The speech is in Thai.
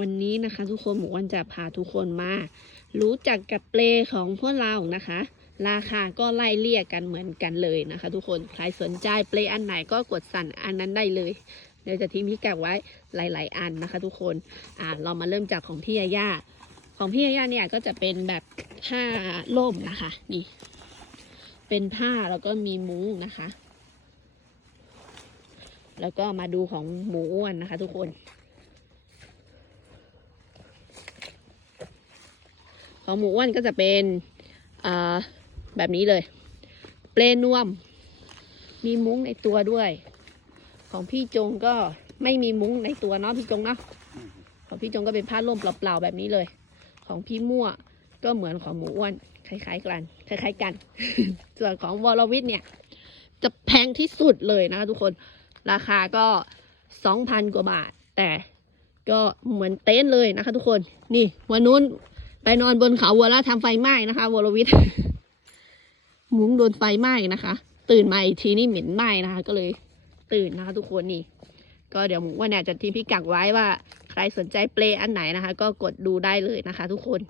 วันนี้นะคะ ทุกคนหมูวันจะพาทุกคนมา รู้จักกับเปลของพวกเรานะคะ ราคาก็ไล่เลี่ยกันเหมือนกันเลยนะคะ ทุกคนใครสนใจเปลอันไหนก็กดสั่นอันนั้นได้เลยเดี๋ยวจะทิ้งพิกัดไว้หลาย ๆ อันนะคะ ทุกคนอ่าเรามาเริ่มจากของพี่ยาย่าของพี่ยาย่าเนี่ยก็จะเป็นแบบผ้าล่มนะคะ นี่ เป็นผ้าแล้วก็มีมุ้งนะคะ แล้วก็มาดูของหมูอ้วนนะคะ ทุกคน ของหมูอ้วนก็จะเป็นแบบนี้เลย เปลนวม มีมุ้งในตัวด้วย ของพี่จงก็ไม่มีมุ้งในตัวเนาะพี่จงเนาะของพี่จงก็เป็นผ้าล่มเปล่าๆแบบนี้เลย ของพี่มั่วก็เหมือนของหมูอ้วนคล้ายๆกันคล้ายๆกัน ส่วนของวรวิทย์เนี่ย จะแพงที่สุดเลยนะคะทุกคนราคาก็สองพันกว่าบาท แต่ก็เหมือนเต็นท์เลยนะคะทุกคน นี่วันนู้น ไปนอนบนเขาวัวแล้วทำไฟไหม้นะคะวรวิทย์มุ้งโดนไฟไหม้นะคะ ตื่นมาอีกทีนี่เหม็นไหม้นะคะ ก็เลยตื่นนะคะทุกคนนี่ก็เดี๋ยวหมูว่าเนี่ยจะทิ้งพิกัดไว้ว่า ใครสนใจเปลอันไหนนะคะ ก็กดดูได้เลยนะคะ ทุกคน